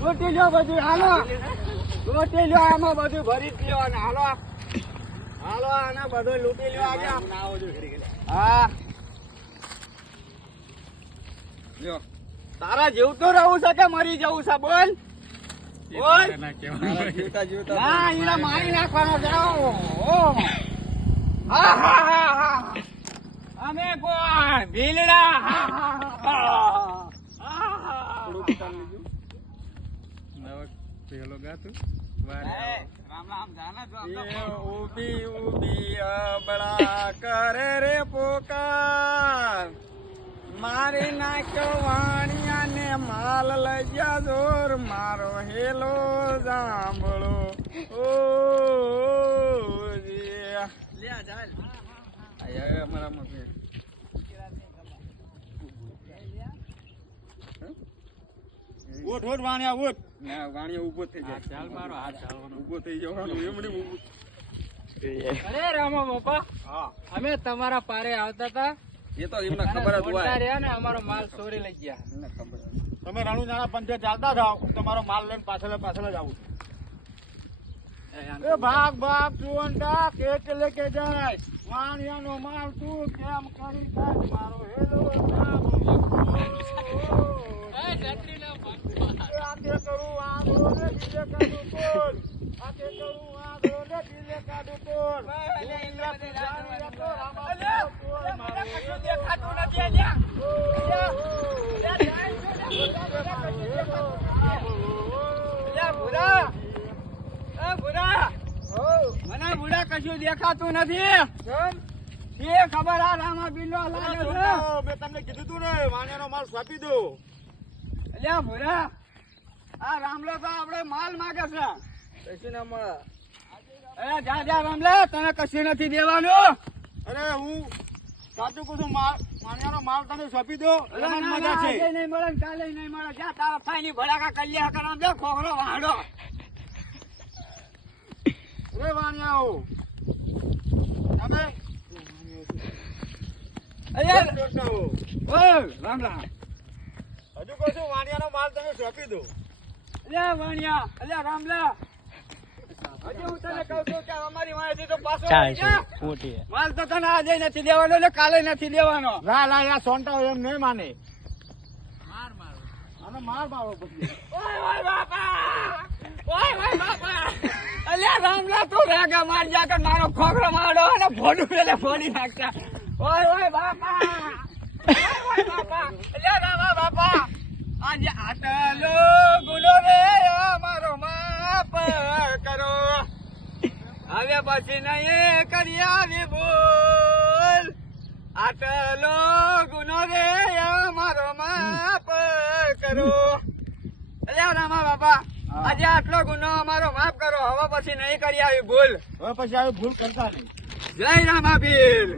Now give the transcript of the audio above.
લૂટી લ્યો બધું. હાલો લૂટી લ્યો, આમાં બધું ભરી જ લ્યો. અને હાલો હાલો આના બધું લૂટી લ્યો. હા લ્યો. તારા જીવતું રહું છે કે મરી જવું છે? બોલ બોલ. ના એને મારી નાખવાનો જાઓ. અમે કોણ ભીલડા? પેલો ગાતું રામ રામ જાના ઉભી ઉભી અબળા કરે રે પોકાર, મારી નાખ્યો વાણિયા ને માલ લઈ જા જોર, મારો હેલો જાંભળો. ઓ અમારા ઉઠ ઉઠ વાણિયા ઉઠ. ના વાણિયા ઉભો થઈ જાય. ચાલ મારો હાથ ચાલવાનો. ઉભો થઈ જવાનું એમની ઉભો. અરે રામા બાપા, હા અમે તમારા પારે આવતા હતા. એ તો એમને ખબર જ હોય ને અમારો માલ ચોરી લઈ ગયા. એમને ખબર. તમે રાણુ નાના પંચે ચાલતા જાઓ, તમારો માલ લઈને પાછળ પાછળ જ આવું. એ ભાગ ભાગ ચુવંટા કેક લેકે જાય. વાણિયાનો માલ તું કેમ કરી જાય? મારો હેલો આતે કરું આંધળો ને બીજે કાઢું તોડ. આતે કરું આંધળો ને બીજે કાઢું તોડ. દેખાતું નથી મને બુડા કશું દેખાતું નથી. એ ખબર આ રામા બિલ્લો લાગે છે. મેં તમને કીધું તું ને વાણિયાનો માલ સોંપી દો. અલ્યા ભૂરા, આ રામલો તો આપડે માલ માગે છે. કશું ના મળે. અરે જા જા રામલે, તને કશું નથી દેવાનું. અરે હું સાચું કહું છું, વાણિયાનો માલ તમે સોંપી દો. એમાં મજા છે. આજે નહીં મળે ને કાલે નહીં મળે. જા તારા ફાઈ ની ભડાકા કલ્યા કરામ દે ખોખરો વાડો. અરે વાણિયાઓ તમે અલ્યા ઓય રામ રામ. હજુ કહું છું વાણિયાનો માલ તમે સોંપી દો. અલ્યા વાણિયા, અલ્યા રામલા, હજી હું તને કહું છું કે અમારી વાંહેથી તો પાછો આવી જા. માલ તો તને આજે નથી દેવાનો ને કાલે નથી દેવાનો. લા લા યા સોંટા એમ નહીં માને. માર મારો અને માર મારો પછી. ઓય ઓય બાપા, ઓય ઓય બાપા. અલ્યા રામલા, તું રાગા માર જા કે મારો ખોખરો મારડો અને ભોડું પેલે ફોડી નાખતા. ઓય ઓય બાપા, ઓય ઓય બાપા. અલ્યા રામા બાપા, આજે આટલો ગુનો રે અમારો માફ કરો. હવે પછી નહીં કરી આવી ભૂલ. આટલો ગુનો રે અમારો માફ કરો. અલ્યા રામા બાપા, આજે આટલો ગુનો અમારો માફ કરો. હવે પછી નહીં કરી આવી ભૂલ. હવે પછી આવી ભૂલ કરતા નહીં. જય રામાપીર.